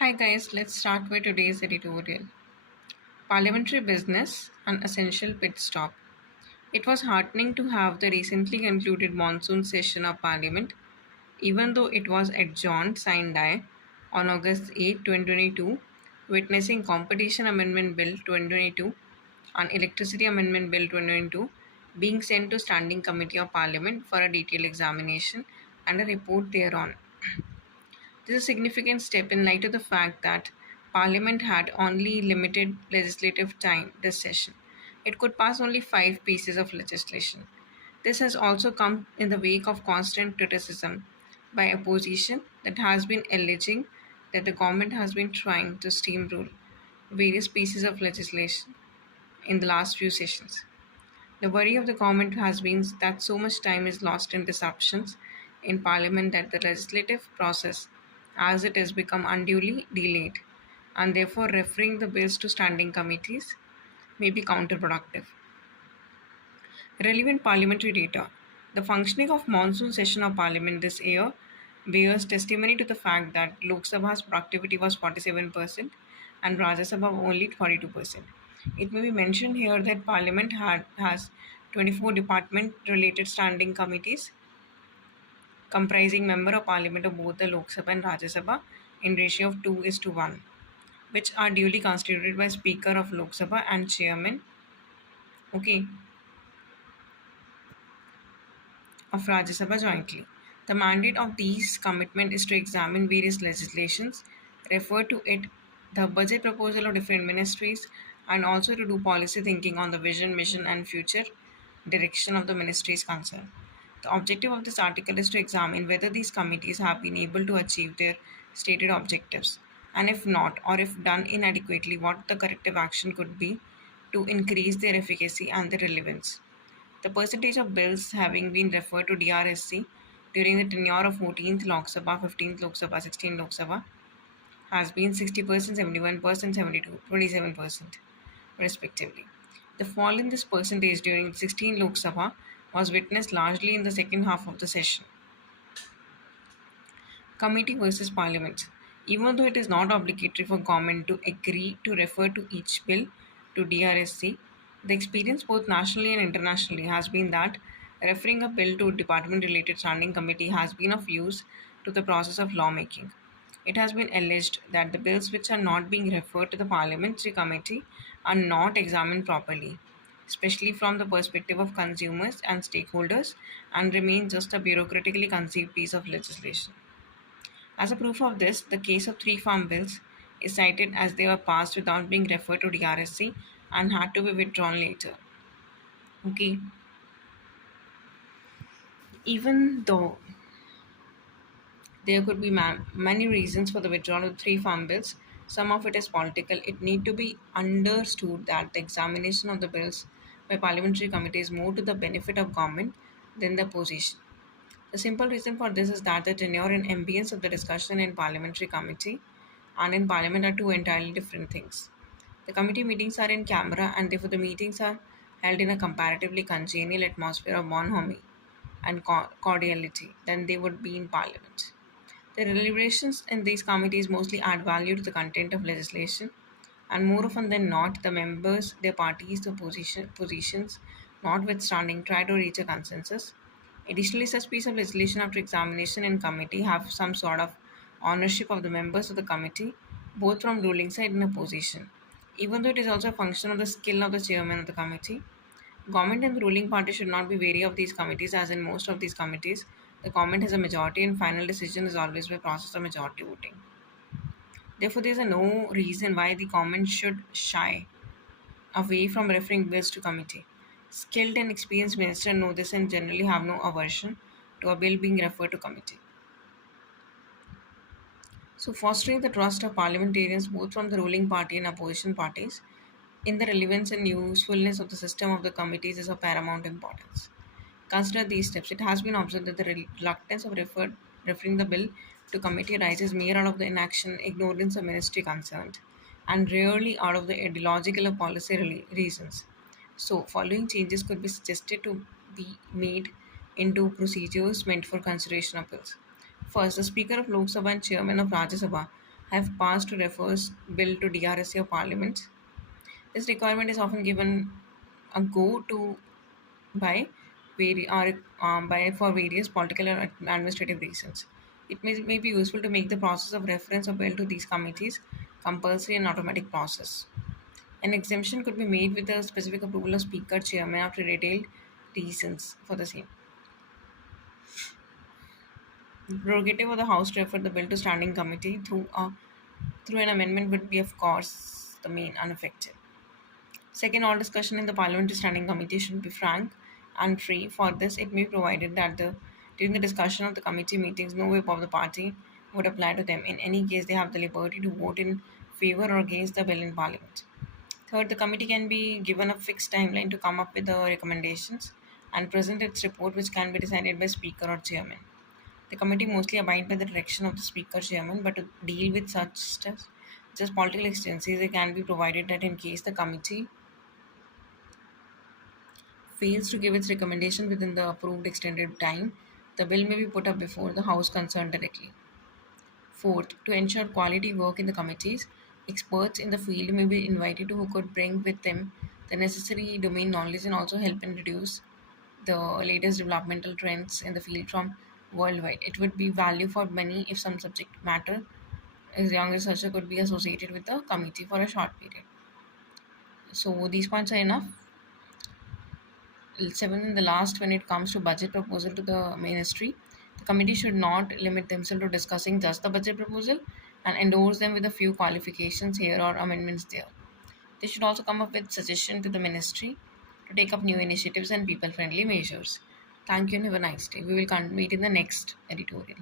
Hi guys, let's start with today's editorial. Parliamentary business, an essential pit stop. It was heartening to have the recently concluded monsoon session of Parliament, even though it was adjourned sine die on August 8, 2022, witnessing Competition Amendment Bill 2022 and Electricity Amendment Bill 2022 being sent to Standing Committee of Parliament for a detailed examination and a report thereon. This is a significant step in light of the fact that Parliament had only limited legislative time this session. It could pass only five pieces of legislation. This has also come in the wake of constant criticism by opposition that has been alleging that the government has been trying to steamroll various pieces of legislation in the last few sessions. The worry of the government has been that so much time is lost in disruptions in Parliament that the legislative process, as it has become unduly delayed, and therefore referring the bills to standing committees may be counterproductive. Relevant parliamentary data. The functioning of monsoon session of Parliament this year bears testimony to the fact that Lok Sabha's productivity was 47% and Rajya Sabha only 42%. It may be mentioned here that Parliament has 24 department related standing committees comprising member of Parliament of both the Lok Sabha and Rajya Sabha in ratio of 2 is to 1, which are duly constituted by Speaker of Lok Sabha and Chairman, okay, of Rajya Sabha jointly. The mandate of these commitment is to examine various legislations, refer to it the budget proposal of different ministries, and also to do policy thinking on the vision, mission, and future direction of the ministries concerned. The objective of this article is to examine whether these committees have been able to achieve their stated objectives, and if not, or if done inadequately, what the corrective action could be to increase their efficacy and their relevance. The percentage of bills having been referred to DRSC during the tenure of 14th Lok Sabha, 15th Lok Sabha, 16th Lok Sabha has been 60%, 71%, 72, 27%, respectively. The fall in this percentage during 16th Lok Sabha was witnessed largely in the second half of the session. Committee versus Parliament. Even though it is not obligatory for government to agree to refer to each bill to DRSC, the experience both nationally and internationally has been that referring a bill to a department related standing committee has been of use to the process of lawmaking. It has been alleged that the bills which are not being referred to the parliamentary committee are not examined properly, especially from the perspective of consumers and stakeholders, and remain just a bureaucratically conceived piece of legislation. As a proof of this, the case of three farm bills is cited as they were passed without being referred to DRSC and had to be withdrawn later. Okay, even though there could be many reasons for the withdrawal of three farm bills, some of it is political. It need to be understood that the examination of the bills by parliamentary committee is more to the benefit of government than the opposition. The simple reason for this is that the tenure and ambience of the discussion in parliamentary committee and in parliament are two entirely different things. The committee meetings are in camera and therefore the meetings are held in a comparatively congenial atmosphere of bonhomie and cordiality than they would be in parliament. The deliberations in these committees mostly add value to the content of legislation, and more often than not, the members, their parties, the positions, notwithstanding, try to reach a consensus. Additionally, such piece of legislation after examination in committee have some sort of ownership of the members of the committee, both from ruling side and opposition. Even though it is also a function of the skill of the chairman of the committee, government and the ruling party should not be wary of these committees, as in most of these committees, the government has a majority and final decision is always by process of majority voting. Therefore, there is no reason why the government should shy away from referring bills to committee. Skilled and experienced ministers know this and generally have no aversion to a bill being referred to committee. So, fostering the trust of parliamentarians both from the ruling party and opposition parties in the relevance and usefulness of the system of the committees is of paramount importance. Consider these steps. It has been observed that the reluctance of referring the bill to committee arises mere out of the inaction, ignorance of ministry concerned, and rarely out of the ideological or policy reasons. So, following changes could be suggested to be made into procedures meant for consideration of bills. First, the Speaker of Lok Sabha and Chairman of Rajya Sabha have passed to refer bill to DRSA or Parliament. This requirement is often given a go to by by for various political and administrative reasons. It may be useful to make the process of reference of bill to these committees compulsory and automatic process. An exemption could be made with the specific approval of Speaker, Chairman after detailed reasons for the same. The prerogative of the House to refer the bill to standing committee through an amendment would be, of course, the main unaffected. Second, all discussion in the Parliamentary Standing Committee should be frank and free. For this, it may be provided that during the discussion of the committee meetings, no whip of the party would apply to them. In any case, they have the liberty to vote in favour or against the bill in Parliament. Third, the committee can be given a fixed timeline to come up with the recommendations and present its report, which can be decided by Speaker or Chairman. The committee mostly abide by the direction of the Speaker Chairman, but to deal with such as political exigencies, it can be provided that in case the committee fails to give its recommendation within the approved extended time, the bill may be put up before the House concerned directly. Fourth, to ensure quality work in the committees, experts in the field may be invited who could bring with them the necessary domain knowledge and also help in reduce the latest developmental trends in the field from worldwide. It would be value for many if some subject matter as young researcher could be associated with the committee for a short period. So these points are enough. Seven in the last, when it comes to budget proposal to the ministry, the committee should not limit themselves to discussing just the budget proposal and endorse them with a few qualifications here or amendments there. They should also come up with suggestion to the ministry to take up new initiatives and people friendly measures. Thank you and have a nice day. We will meet in the next editorial.